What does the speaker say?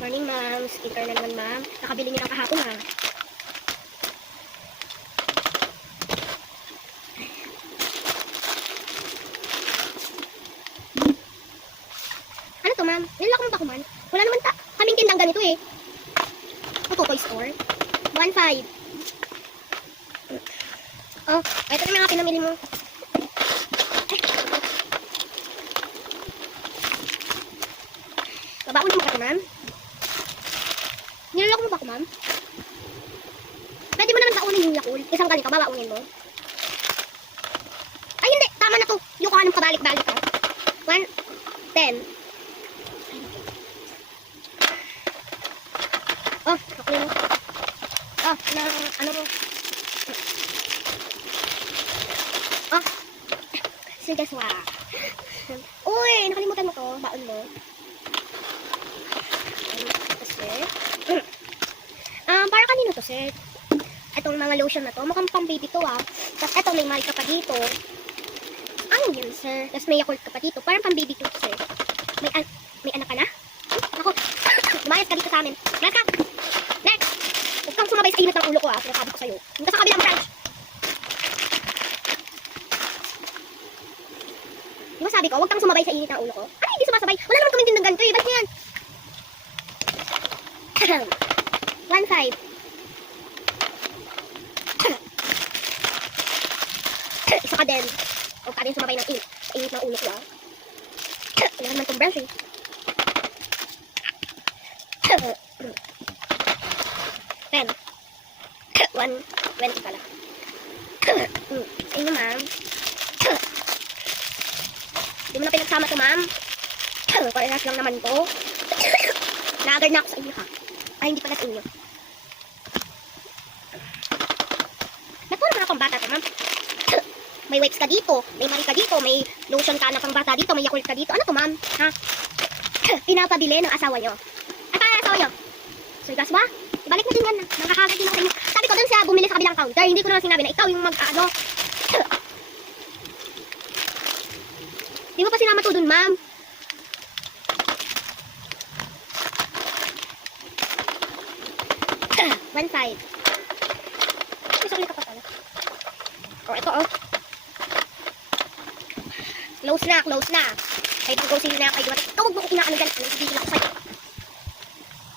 Morning, ma'am. Sticker na naman, ma'am. Nakabili niyo ng kahapon, ha? Ano to, ma'am? Nilala ko mo ba ko, man? Wala naman kaming tindang ganito, eh. Ito, toy store. 1.5. Oh, ito na mga pinamili mo. Babaunin mo ka to, ma'am? Niloloko mo ba ako, ma'am? Pwede mo naman baunin yung Yakult. Isang ganito, babaunin mo. Ay, hindi. Tama na to. Yung kanong pabalik-balik, ha? 1, 10. Oh, okay mo. Oh, ano mo? Oh, sige, swa. Uy, nakalimutan mo to. Baon mo. Para kanino to, sir? Itong mga lotion na to, mukhang pang baby to, ah. Tapos eto, may Marika pa dito. Ano yun, sir? Tapos may Yakult ka pa dito. Parang pang baby to, sir. May anak ka na? Ako, lumayas ka dito sa amin. Lumayas ka! Next! Huwag kang sumabay sa init ng ulo ko, ah. Sinasabi ko sa'yo. Huwag ka sa kabilang branch. Di ba sabi ko, huwag kang sumabay sa init ng ulo ko? Ano hindi sumasabay? Wala naman kaming tindang ganito, eh. Ba't yan? 1.5. Isa ka din. Huwag ka din sumabay ng init ng ulo ko, ah. Wala naman itong brush, eh. 10. 1.20 pala. Ayun, ma'am. Hindi mo na pinagsama to, ma'am. Parehas lang naman to. Nagard na ako sa inyo, ha? Ay, hindi pala sa inyo. Napuro na akong bata to, ma'am. May wipes ka dito, may Marika dito, may lotion ka na pang bata dito, may Yakult ka dito. Ano to, ma'am? Ha? Pinapabili ng asawa nyo. Ay, para asawa nyo. So, gas ba? Ibalik mo din yan. Nakakagad din ako sa inyo. Sabi ko dun siya bumili sa kabilang counter. Hindi ko naman sinabi na ikaw yung mag-ano. Di mo pa sinama to dun, ma'am. $1.5. May sukli ka pa pala. Oh, ito, oh. Close na, close na. Kaya go sila na kayo. Ikaw, huwag mo ko inaano dyan. Ano, sabihin ako sa'yo.